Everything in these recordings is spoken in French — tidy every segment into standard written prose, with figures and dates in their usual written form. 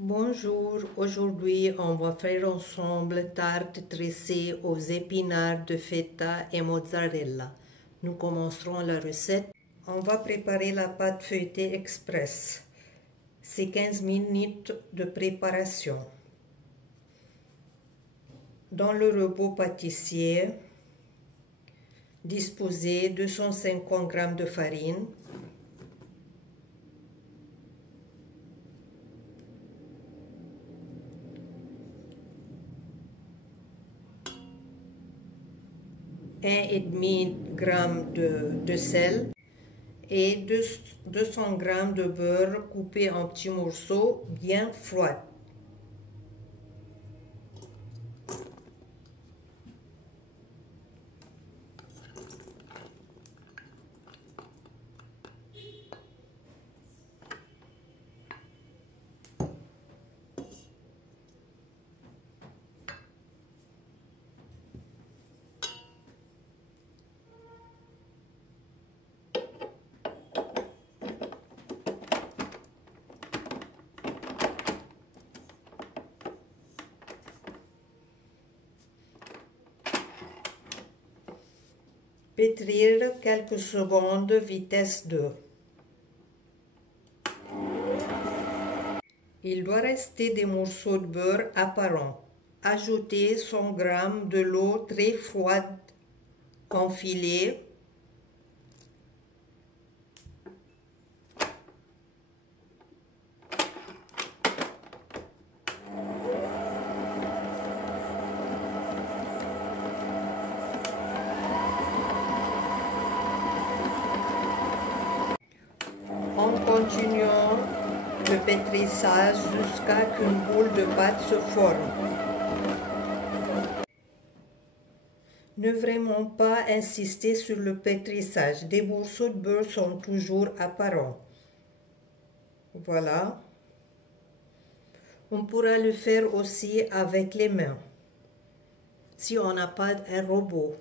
Bonjour, aujourd'hui on va faire ensemble tarte tressée aux épinards de feta et mozzarella. Nous commencerons la recette. On va préparer la pâte feuilletée express. C'est 15 minutes de préparation. Dans le robot pâtissier, disposez 250 g de farine, un et demi gramme de sel et 200 g de beurre coupé en petits morceaux bien froids. Pétrir quelques secondes vitesse 2. Il doit rester des morceaux de beurre apparents. Ajoutez 100 g de l'eau très froide enfilée. En continuant le pétrissage jusqu'à ce qu'une boule de pâte se forme. Ne vraiment pas insister sur le pétrissage. Des morceaux de beurre sont toujours apparents. Voilà. On pourra le faire aussi avec les mains, si on n'a pas un robot.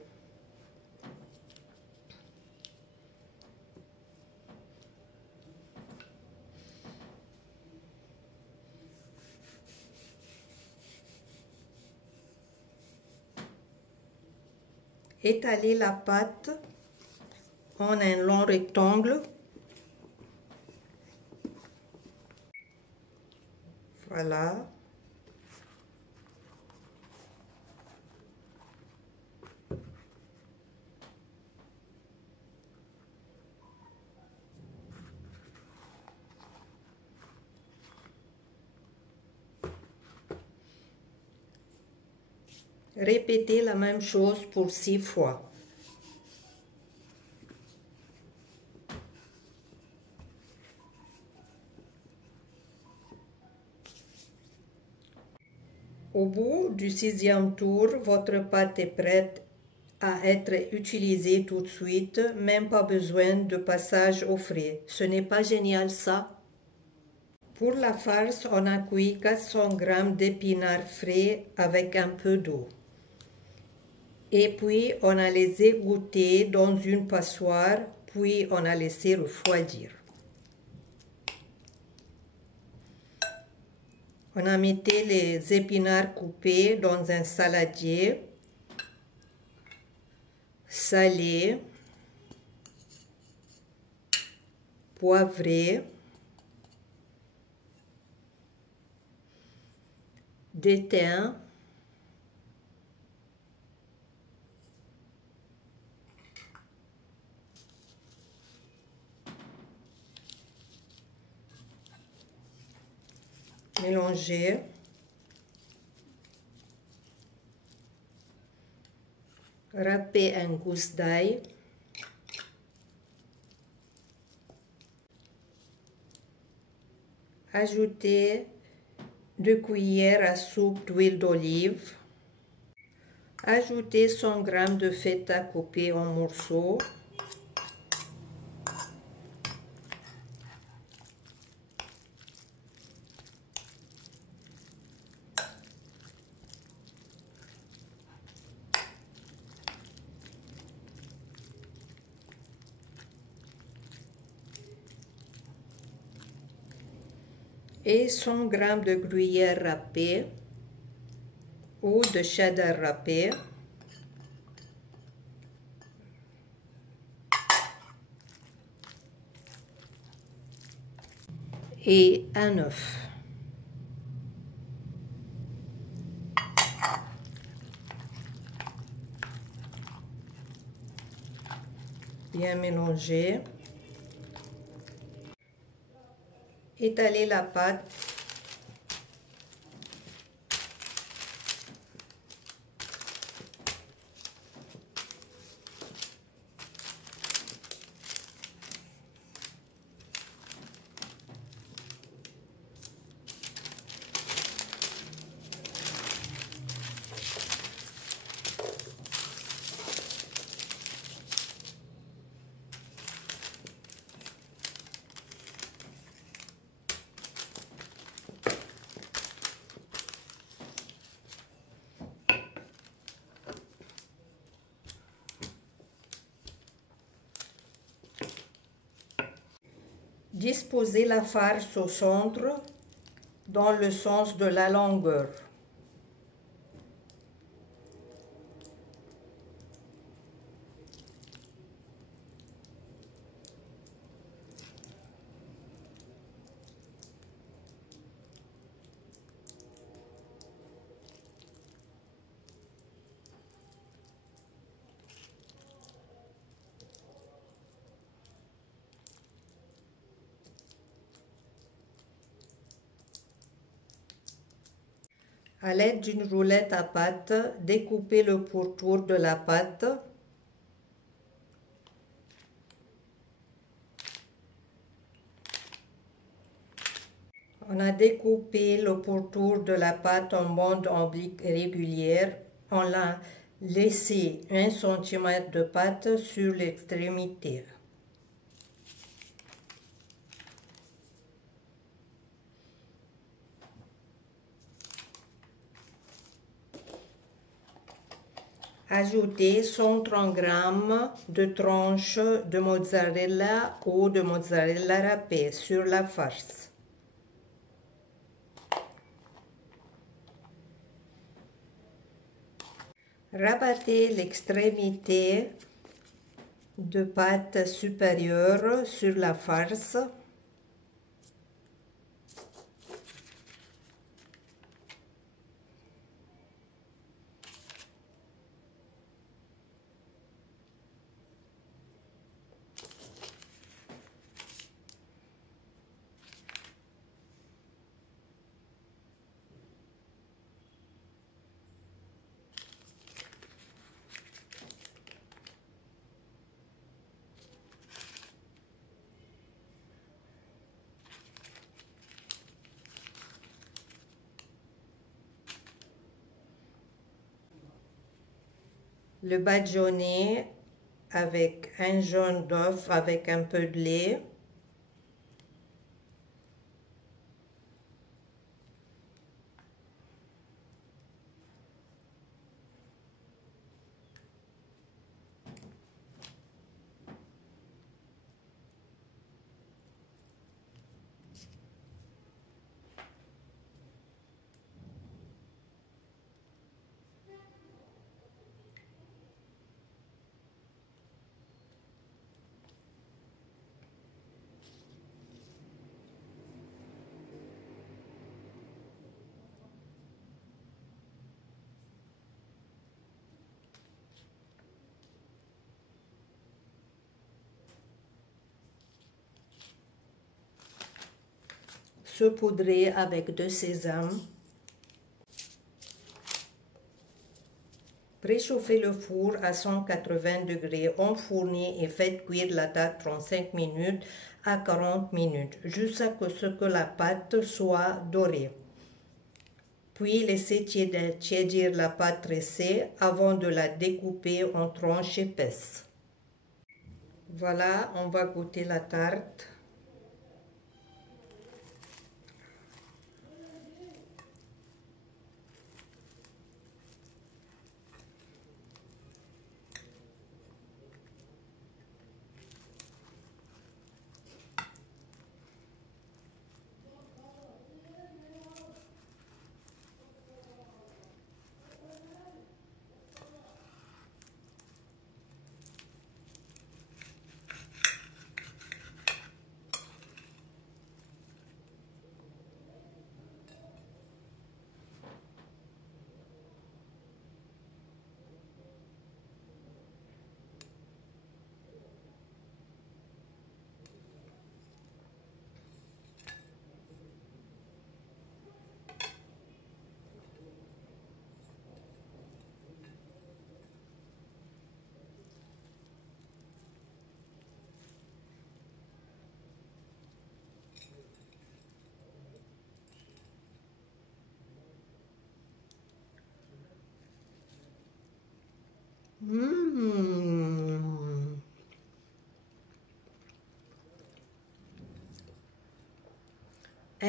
Étaler la pâte en un long rectangle. Voilà. Répétez la même chose pour 6 fois. Au bout du 6e tour, votre pâte est prête à être utilisée tout de suite, même pas besoin de passage au frais. Ce n'est pas génial ça? Pour la farce, on a cuit 400 g d'épinards frais avec un peu d'eau. Et puis, on a les égoutter dans une passoire, puis on a laissé refroidir. On a mis les épinards coupés dans un saladier, salé, poivré, d'étain, mélanger, râper un gousse d'ail, ajouter 2 cuillères à soupe d'huile d'olive, ajouter 100 g de feta coupé en morceaux, et 100 g de gruyère râpée ou de cheddar râpé et un œuf. Bien mélanger. Étaler la pâte. Disposez la farce au centre dans le sens de la longueur. À l'aide d'une roulette à pâte, découpez le pourtour de la pâte. On a découpé le pourtour de la pâte en bandes obliques régulières. On a laissé 1 cm de pâte sur l'extrémité. Ajoutez 130 g de tranches de mozzarella ou de mozzarella râpée sur la farce. Rabattez l'extrémité de pâte supérieure sur la farce. Le badigeonner avec un jaune d'œuf avec un peu de lait. Saupoudrer avec de sésame. Préchauffez le four à 180 degrés, enfournez et faites cuire la tarte 35 minutes à 40 minutes jusqu'à ce que la pâte soit dorée. Puis laissez tiédir la pâte tressée avant de la découper en tranches épaisses. Voilà, on va goûter la tarte.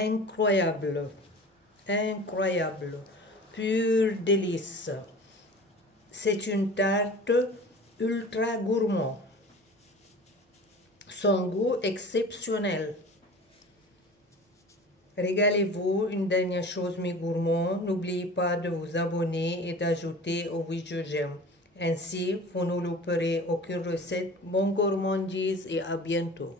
incroyable, incroyable, pur délice. C'est une tarte ultra gourmand. Son goût exceptionnel. Régalez-vous. Une dernière chose, mes gourmands, n'oubliez pas de vous abonner et d'ajouter au oui je j'aime. Ainsi, vous ne louperez aucune recette. Bonne gourmandise et à bientôt.